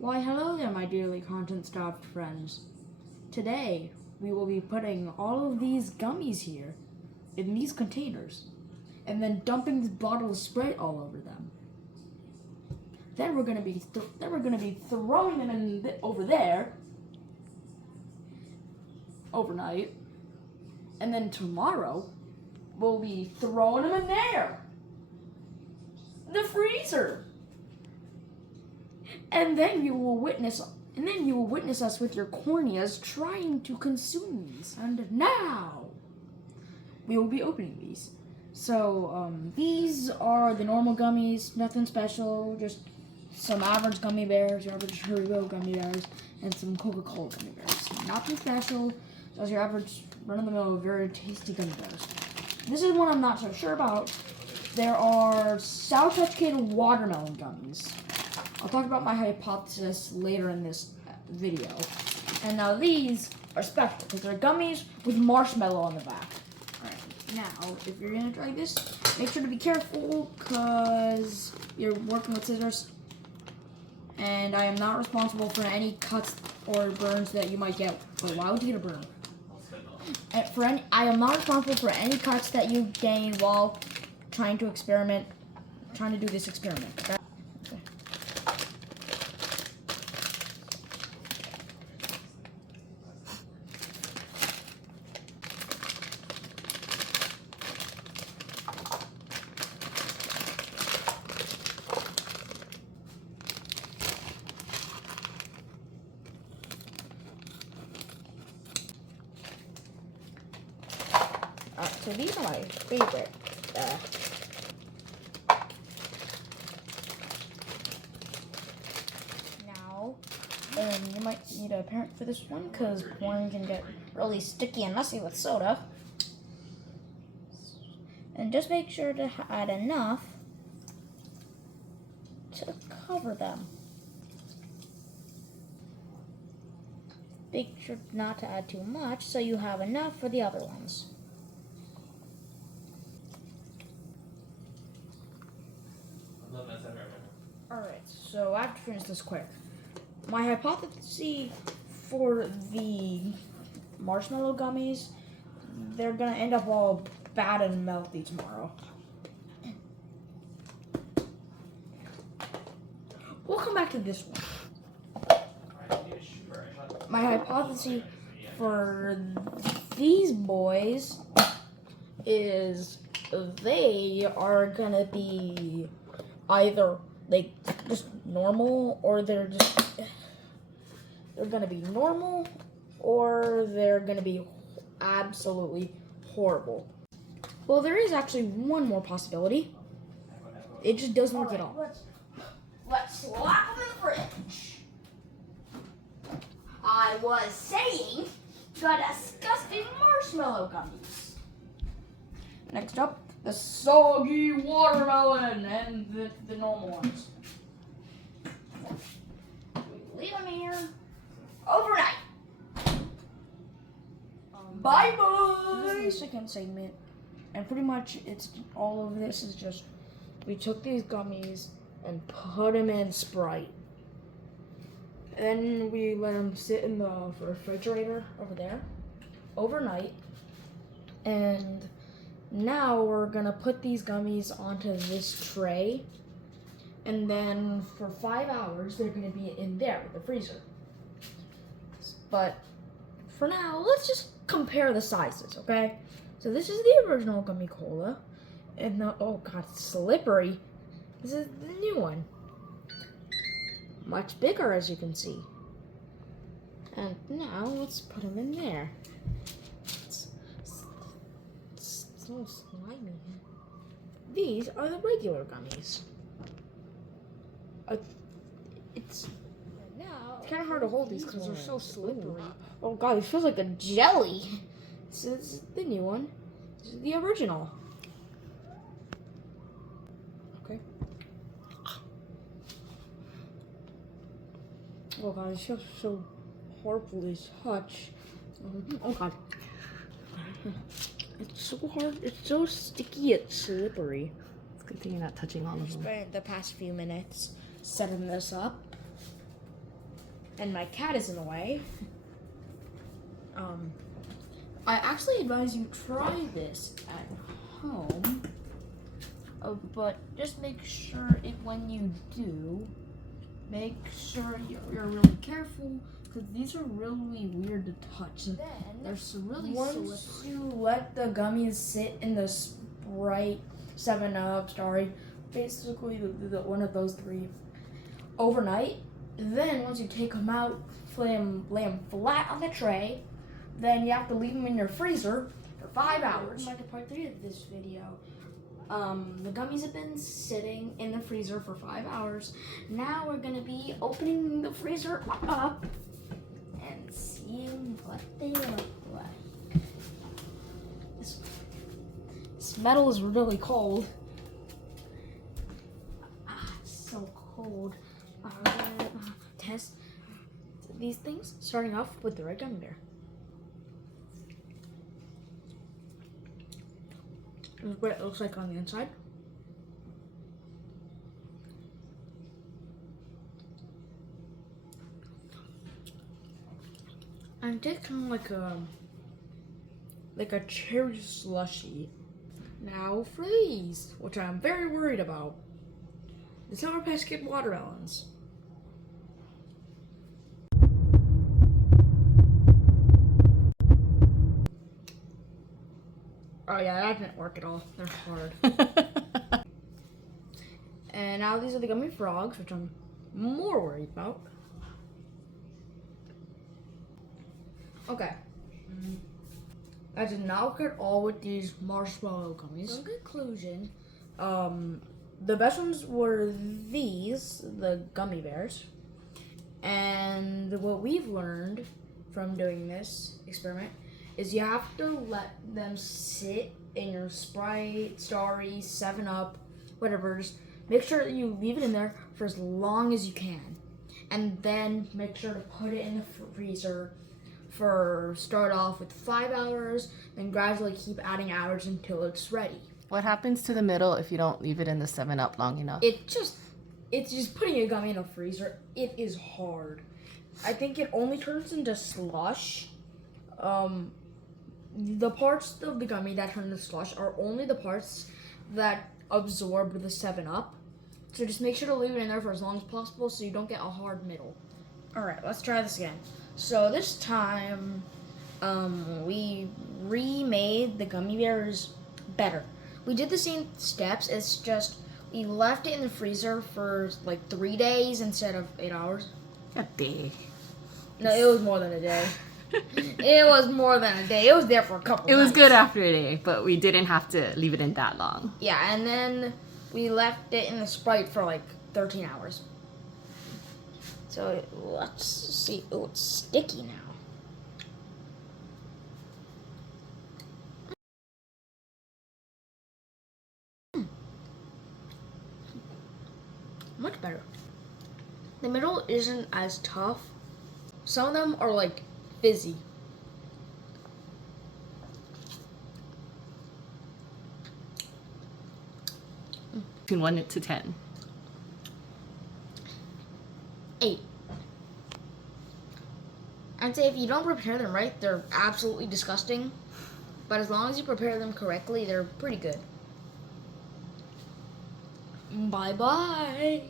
Why hello there, my dearly content-starved friends. Today, we will be putting all of these gummies here in these containers and then dumping this bottle of Sprite all over them. Then we're gonna be throwing them in over there overnight, and then tomorrow we'll be throwing them in there, the freezer. And then you will witness us with your corneas trying to consume these. And now we will be opening these. So these are the normal gummies, nothing special, just some average gummy bears, your average Haribo gummy bears, and some Coca-Cola gummy bears. Nothing special, just your average run-of-the-mill, very tasty gummy bears. This is one I'm not so sure about. There are Sour Patch Kid watermelon gummies. I'll talk about my hypothesis later in this video. And now these are special because they're gummies with marshmallow on the back. Alright, now if you're gonna try this, make sure to be careful because you're working with scissors. And I am not responsible for any cuts or burns that you might get. Wait, why would you get a burn? I am not responsible for any cuts that you gain while trying to do this experiment. Okay? So these are my favorite. Now, you might need a parent for this one because porn can get really sticky and messy with soda. And just make sure to add enough to cover them. Make sure not to add too much so you have enough for the other ones. Alright, so I have to finish this quick. My hypothesis for the marshmallow gummies, they're gonna end up all bad and melty tomorrow. We'll come back to this one. My hypothesis for these boys is they are gonna be either like just normal, or they're gonna be normal, or they're gonna be absolutely horrible. Well, there is actually one more possibility. It just doesn't work at all. Let's slap them in the fridge. I was saying the disgusting marshmallow gummies. Next up, the soggy watermelon and the normal ones. We leave them here overnight. Bye-bye! This is the second segment, and pretty much all of this is just, we took these gummies and put them in Sprite. Then we let them sit in the refrigerator over there overnight, and now we're gonna put these gummies onto this tray, and then for 5 hours they're gonna be in there with the freezer. But for now, let's just compare the sizes, okay? So this is the original gummy cola, and oh god, it's slippery. This is the new one. Much bigger, as you can see. And now let's put them in there. It's so slimy. These are the regular gummies. It's kind of hard to hold these because they're so slippery. Oh god, it feels like a jelly. This is the new one. This is the original. Okay. Oh god, it feels so horrible to touch. Oh god. It's so hard. It's so sticky. It's slippery. It's a good thing you're not touching all of them. Spent the past few minutes setting this up. and my cat is in the way. I actually advise you try this at home, but just make sure when you do, make sure you're really careful because these are really weird to touch. Then they're really once slippery. You let the gummies sit in the Sprite, 7-Up, Starry, basically one of those three, overnight. Then once you take them out, lay them flat on the tray. Then you have to leave them in your freezer for 5 hours. Welcome back to part 3 of this video. The gummies have been sitting in the freezer for 5 hours. Now we're gonna be opening the freezer up and seeing what they look like. This metal is really cold. It's so cold. I'm gonna test these things, starting off with the red gummy bear. This is what it looks like on the inside. And it's kind of like a cherry slushy. Now for these, which I'm very worried about. The Sour Patch Kid watermelons. Oh yeah, that didn't work at all. They're hard. And now these are the gummy frogs, which I'm more worried about. Okay. I did not look at all with these marshmallow gummies. In conclusion, the best ones were these, the gummy bears. And what we've learned from doing this experiment is you have to let them sit in your Sprite, Starry, 7-Up, whatever. Just make sure that you leave it in there for as long as you can. And then make sure to put it in the freezer start off with 5 hours, then gradually keep adding hours until it's ready. What happens to the middle if you don't leave it in the 7-Up long enough? It's just putting a gummy in a freezer. It is hard. I think it only turns into slush. The parts of the gummy that turn into slush are only the parts that absorb the 7-Up. So just make sure to leave it in there for as long as possible so you don't get a hard middle. Alright, let's try this again. So this time, we remade the gummy bears better. We did the same steps, it's just we left it in the freezer for like 3 days instead of 8 hours. A day. No, it was more than a day. It was more than a day. It was there for a couple It was nights. good after a day, but we didn't have to leave it in that long. Yeah, and then we left it in the Sprite for like 13 hours. So let's see. Oh, it's sticky now. Much better. The middle isn't as tough. Some of them are like fizzy. Between 1 to 10. 8. I'd say if you don't prepare them right, they're absolutely disgusting. But as long as you prepare them correctly, they're pretty good. Bye-bye.